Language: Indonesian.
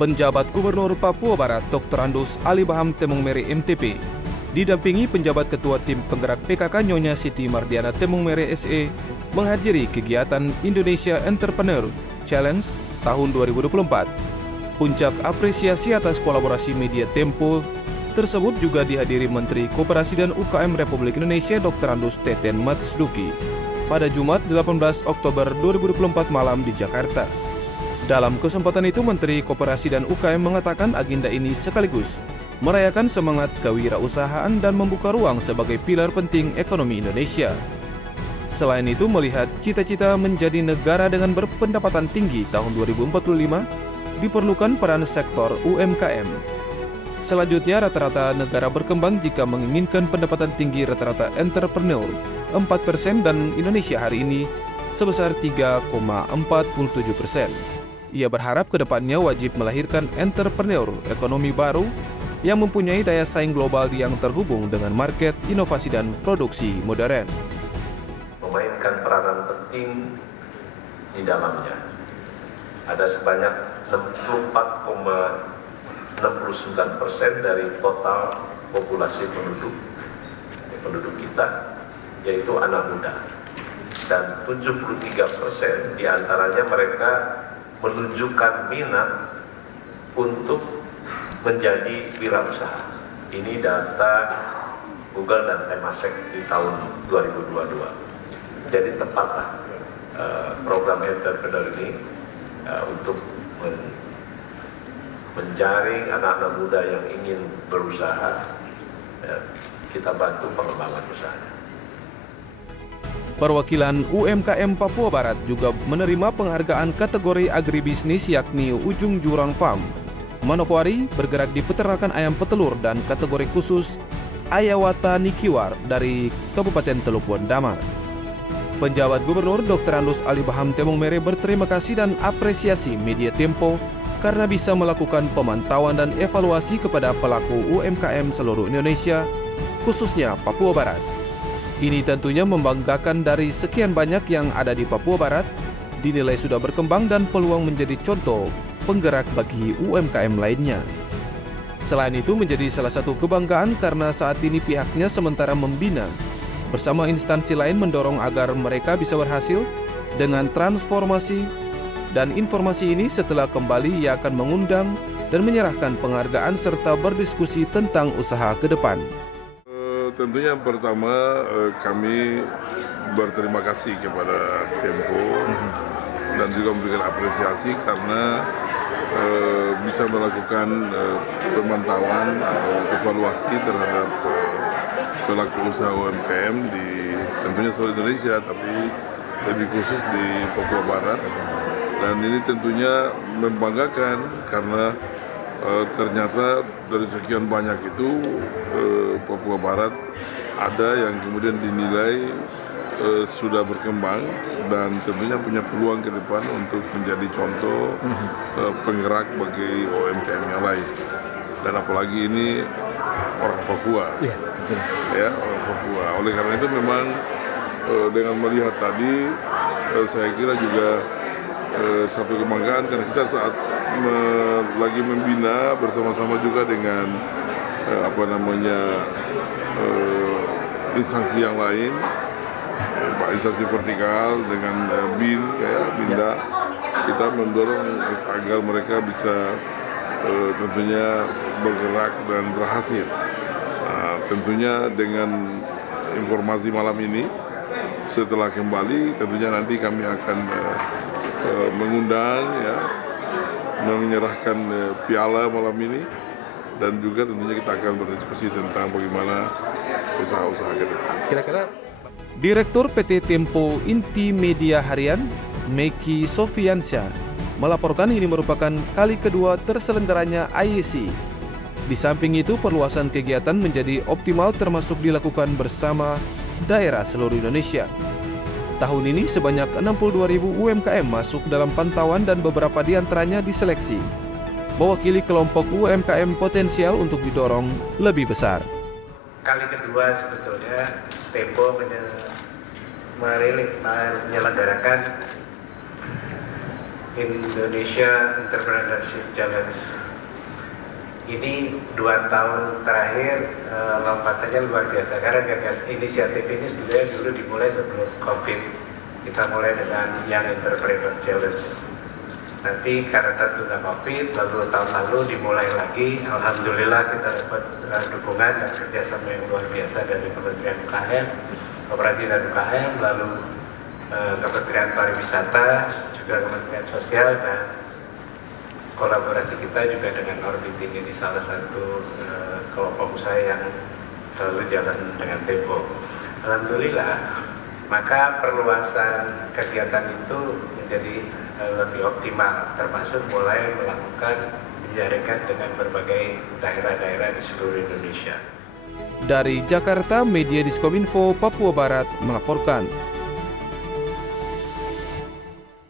Penjabat Gubernur Papua Barat Dr. Andus Alibaham Temongmere MTP didampingi penjabat Ketua Tim Penggerak PKK Nyonya Siti Mardiana Temongmere SE menghadiri kegiatan Indonesia Entrepreneur Challenge tahun 2024. Puncak apresiasi atas kolaborasi media Tempo tersebut juga dihadiri Menteri Koperasi dan UKM Republik Indonesia Dr. Andus Teten Matsduki pada Jumat 18 Oktober 2024 malam di Jakarta. Dalam kesempatan itu, Menteri Koperasi dan UKM mengatakan agenda ini sekaligus merayakan semangat kewirausahaan dan membuka ruang sebagai pilar penting ekonomi Indonesia. Selain itu, melihat cita-cita menjadi negara dengan berpendapatan tinggi tahun 2045, diperlukan peran sektor UMKM. Selanjutnya, rata-rata negara berkembang jika menginginkan pendapatan tinggi rata-rata entrepreneur 4% dan Indonesia hari ini sebesar 3,47%. Ia berharap kedepannya wajib melahirkan entrepreneur ekonomi baru yang mempunyai daya saing global yang terhubung dengan market, inovasi, dan produksi modern. Memainkan peranan penting di dalamnya. Ada sebanyak 64,69% dari total populasi penduduk kita, yaitu anak muda. Dan 73% diantaranya mereka menunjukkan minat untuk menjadi wirausaha. Ini data Google dan Temasek di tahun 2022. Jadi tepatlah program entrepreneur ini untuk menjaring anak-anak muda yang ingin berusaha, kita bantu pengembangan usahanya. Perwakilan UMKM Papua Barat juga menerima penghargaan kategori agribisnis yakni Ujung Jurang Farm, Manokwari bergerak di peternakan ayam petelur, dan kategori khusus Ayawata Nikiwar dari Kabupaten Teluk Damar. Penjabat Gubernur Dr. Andus Alibaham Temongmere berterima kasih dan apresiasi media Tempo karena bisa melakukan pemantauan dan evaluasi kepada pelaku UMKM seluruh Indonesia, khususnya Papua Barat. Ini tentunya membanggakan dari sekian banyak yang ada di Papua Barat, dinilai sudah berkembang dan peluang menjadi contoh penggerak bagi UMKM lainnya. Selain itu menjadi salah satu kebanggaan karena saat ini pihaknya sementara membina bersama instansi lain mendorong agar mereka bisa berhasil dengan transformasi, dan informasi ini setelah kembali ia akan mengundang dan menyerahkan penghargaan serta berdiskusi tentang usaha ke depan. Tentunya yang pertama kami berterima kasih kepada Tempo dan juga memberikan apresiasi karena bisa melakukan pemantauan atau evaluasi terhadap pelaku usaha UMKM di tentunya seluruh Indonesia, tapi lebih khusus di Papua Barat. Dan ini tentunya membanggakan karena ternyata dari sekian banyak itu Papua Barat ada yang kemudian dinilai sudah berkembang dan tentunya punya peluang ke depan untuk menjadi contoh penggerak bagi UMKM yang lain. Dan apalagi ini orang Papua, ya orang Papua. Oleh karena itu memang dengan melihat tadi saya kira juga satu kebanggaan karena kita saat lagi membina bersama-sama juga dengan instansi yang lain, instansi vertikal dengan BIN, Binda, kita mendorong agar mereka bisa tentunya bergerak dan berhasil. Tentunya dengan informasi malam ini, setelah kembali tentunya nanti kami akan mengundang, menyerahkan piala malam ini, dan juga tentunya kita akan berdiskusi tentang bagaimana usaha-usaha ke depan. Kira-kira Direktur PT Tempo Inti Media Harian, Meki Sofiansyah, melaporkan ini merupakan kali kedua terselenggaranya IEC. Di samping itu, perluasan kegiatan menjadi optimal termasuk dilakukan bersama daerah seluruh Indonesia. Tahun ini sebanyak 62.000 UMKM masuk dalam pantauan dan beberapa diantaranya diseleksi, mewakili kelompok UMKM potensial untuk didorong lebih besar. Kali kedua sebetulnya Tempo menyelenggarakan Indonesia Entrepreneurship Challenge. Ini 2 tahun terakhir lompatannya luar biasa karena inisiatif ini sebenarnya dulu dimulai sebelum COVID. Kita mulai dengan Young Entrepreneur Challenge. Nanti karena tertunda COVID, lalu tahun lalu dimulai lagi. Alhamdulillah kita dapat dukungan dan kerjasama yang luar biasa dari Kementerian UKM, Koperasi dan UKM, lalu Kementerian Pariwisata, juga Kementerian Sosial, dan kolaborasi kita juga dengan Orbit ini salah satu kelompok usaha yang selalu jalan dengan tempo. Alhamdulillah, maka perluasan kegiatan itu menjadi lebih optimal, termasuk mulai melakukan penjaringan dengan berbagai daerah-daerah di seluruh Indonesia. Dari Jakarta, Media Diskominfo Papua Barat melaporkan.